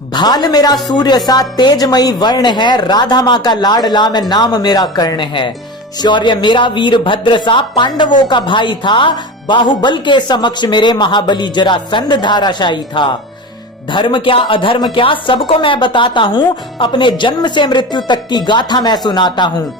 भाल मेरा सूर्य सा तेजमयी वर्ण है, राधा माँ का लाडला मैं नाम मेरा कर्ण है। शौर्य मेरा वीर भद्र सा पांडवों का भाई था, बाहुबल के समक्ष मेरे महाबली जरासंध धाराशायी था। धर्म क्या अधर्म क्या सबको मैं बताता हूँ, अपने जन्म से मृत्यु तक की गाथा मैं सुनाता हूँ।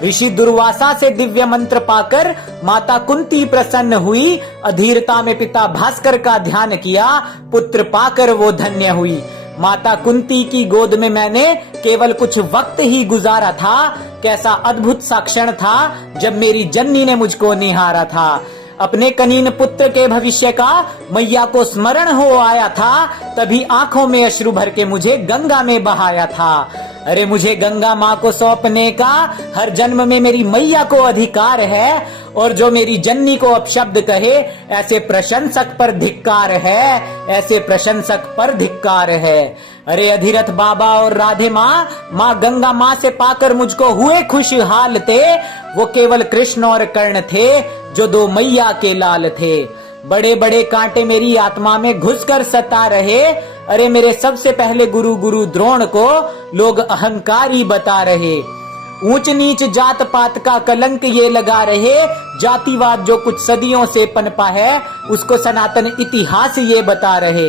ऋषि दुर्वासा से दिव्य मंत्र पाकर माता कुंती प्रसन्न हुई, अधीरता में पिता भास्कर का ध्यान किया, पुत्र पाकर वो धन्य हुई। माता कुंती की गोद में मैंने केवल कुछ वक्त ही गुजारा था, कैसा अद्भुत सा क्षण था जब मेरी जननी ने मुझको निहारा था। अपने कनीन पुत्र के भविष्य का मैया को स्मरण हो आया था, तभी आंखों में अश्रु भर के मुझे गंगा में बहाया था। अरे मुझे गंगा माँ को सौंपने का हर जन्म में मेरी मैया को अधिकार है, और जो मेरी जननी को अपशब्द कहे ऐसे प्रशंसक पर धिक्कार है, ऐसे प्रशंसक पर धिक्कार है। अरे अधिरथ बाबा और राधे माँ, माँ गंगा माँ से पाकर मुझको हुए खुशहाल थे। वो केवल कृष्ण और कर्ण थे जो दो मैया के लाल थे। बड़े बड़े कांटे मेरी आत्मा में घुसकर सता रहे। अरे मेरे सबसे पहले गुरु द्रोण को लोग अहंकारी बता रहे। ऊंच नीच जात पात का कलंक ये लगा रहे, जातिवाद जो कुछ सदियों से पनपा है उसको सनातन इतिहास ये बता रहे।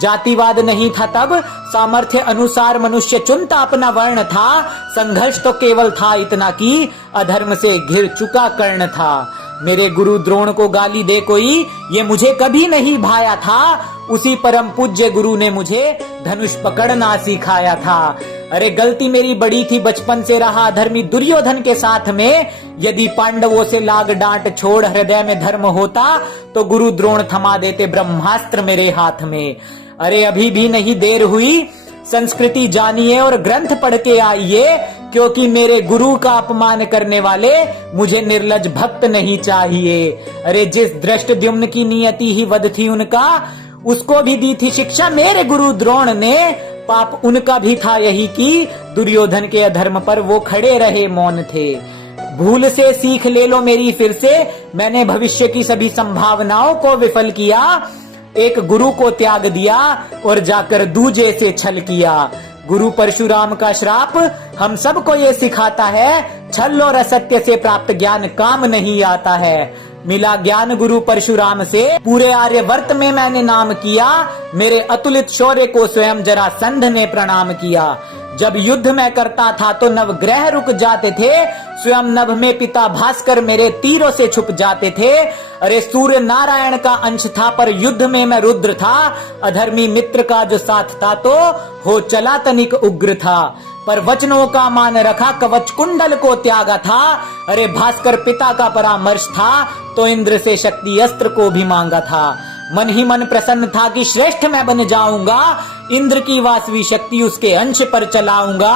जातिवाद नहीं था तब, सामर्थ्य अनुसार मनुष्य चुनता अपना वर्ण था। संघर्ष तो केवल था इतना कि अधर्म से घिर चुका कर्ण था। मेरे गुरु द्रोण को गाली दे कोई, ये मुझे कभी नहीं भाया था। उसी परम पूज्य गुरु ने मुझे धनुष पकड़ना सिखाया था। अरे गलती मेरी बड़ी थी, बचपन से रहा धर्मी दुर्योधन के साथ में। यदि पांडवों से लाग डांट छोड़ हृदय में धर्म होता तो गुरु द्रोण थमा देते ब्रह्मास्त्र मेरे हाथ में। अरे अभी भी नहीं देर हुई, संस्कृति जानिए और ग्रंथ पढ़ के आइए, क्योंकि मेरे गुरु का अपमान करने वाले मुझे निर्लज भक्त नहीं चाहिए। अरे जिस दृष्टद्युम्न की नियति ही वध थी उनका, उसको भी दी थी शिक्षा मेरे गुरु द्रोण ने। पाप उनका भी था यही कि दुर्योधन के अधर्म पर वो खड़े रहे मौन थे। भूल से सीख ले लो मेरी फिर से, मैंने भविष्य की सभी संभावनाओं को विफल किया। एक गुरु को त्याग दिया और जाकर दूजे से छल किया। गुरु परशुराम का श्राप हम सबको ये सिखाता है, छल और असत्य से प्राप्त ज्ञान काम नहीं आता है। मिला ज्ञान गुरु परशुराम से, पूरे आर्यवर्त में मैंने नाम किया। मेरे अतुलित शौर्य को स्वयं जरासंध ने प्रणाम किया। जब युद्ध में करता था तो नवग्रह रुक जाते थे, स्वयं नभ में पिता भास्कर मेरे तीरों से छुप जाते थे। अरे सूर्य नारायण का अंश था पर युद्ध में मैं रुद्र था। अधर्मी मित्र का जो साथ था तो हो चला तनिक उग्र था, पर वचनों का मान रखा कवच कुंडल को त्यागा था। अरे भास्कर पिता का परामर्श था तो इंद्र से शक्ति अस्त्र को भी मांगा था। मन ही मन प्रसन्न था कि श्रेष्ठ मैं बन जाऊंगा, इंद्र की वासवी शक्ति उसके अंश पर चलाऊंगा।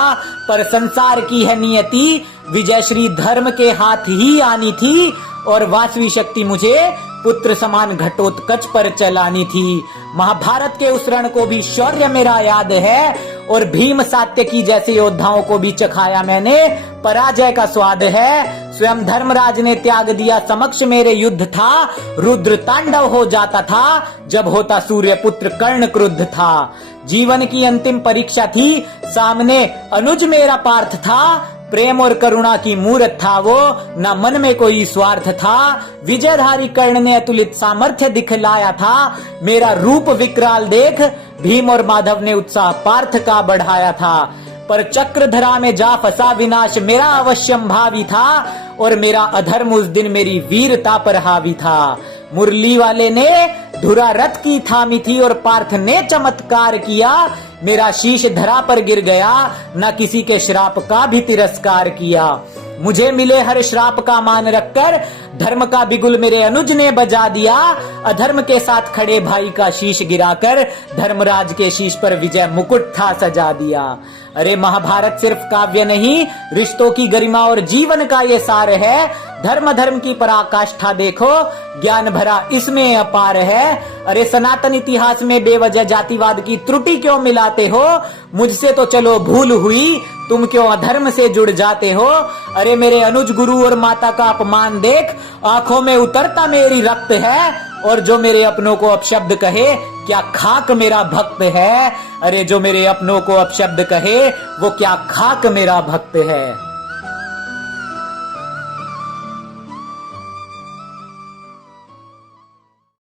पर संसार की है नियति, विजय श्री धर्म के हाथ ही आनी थी, और वासवी शक्ति मुझे पुत्र समान घटोत्कच पर चलानी थी। महाभारत के उस रण को भी शौर्य मेरा याद है, और भीम सात्यकी जैसे योद्धाओं को भी चखाया मैंने, पराजय का स्वाद है। स्वयं धर्मराज ने त्याग दिया समक्ष मेरे युद्ध था, रुद्र तांडव हो जाता था जब होता सूर्य पुत्र कर्ण क्रुद्ध था। जीवन की अंतिम परीक्षा थी, सामने अनुज मेरा पार्थ था। प्रेम और करुणा की मूर्त था वो, न मन में कोई स्वार्थ था। विजयधारी कर्ण ने अतुलित सामर्थ्य दिखलाया था, मेरा रूप विकराल देख भीम और माधव ने उत्साह पार्थ का बढ़ाया था। पर चक्रधरा में जा फंसा विनाश मेरा अवश्यम भावी था, और मेरा अधर्म उस दिन मेरी वीरता पर हावी था। मुरली वाले ने धुरा रथ की थामी थी और पार्थ ने चमत्कार किया। मेरा शीश धरा पर गिर गया, न किसी के श्राप का भी तिरस्कार किया। मुझे मिले हर श्राप का मान रखकर धर्म का बिगुल मेरे अनुज ने बजा दिया। अधर्म के साथ खड़े भाई का शीश गिराकर धर्मराज के शीश पर विजय मुकुट था सजा दिया। अरे महाभारत सिर्फ काव्य नहीं, रिश्तों की गरिमा और जीवन का ये सार है। धर्म धर्म की पराकाष्ठा देखो, ज्ञान भरा इसमें अपार है। अरे सनातन इतिहास में बेवजह जातिवाद की त्रुटि क्यों मिलाते हो? मुझसे तो चलो भूल हुई, तुम क्यों अधर्म से जुड़ जाते हो? अरे मेरे अनुज गुरु और माता का अपमान देख, आंखों में उतरता मेरी रक्त है। और जो मेरे अपनों को अपशब्द कहे, क्या खाक मेरा भक्त है। अरे जो मेरे अपनों को अपशब्द कहे, वो क्या खाक मेरा भक्त है।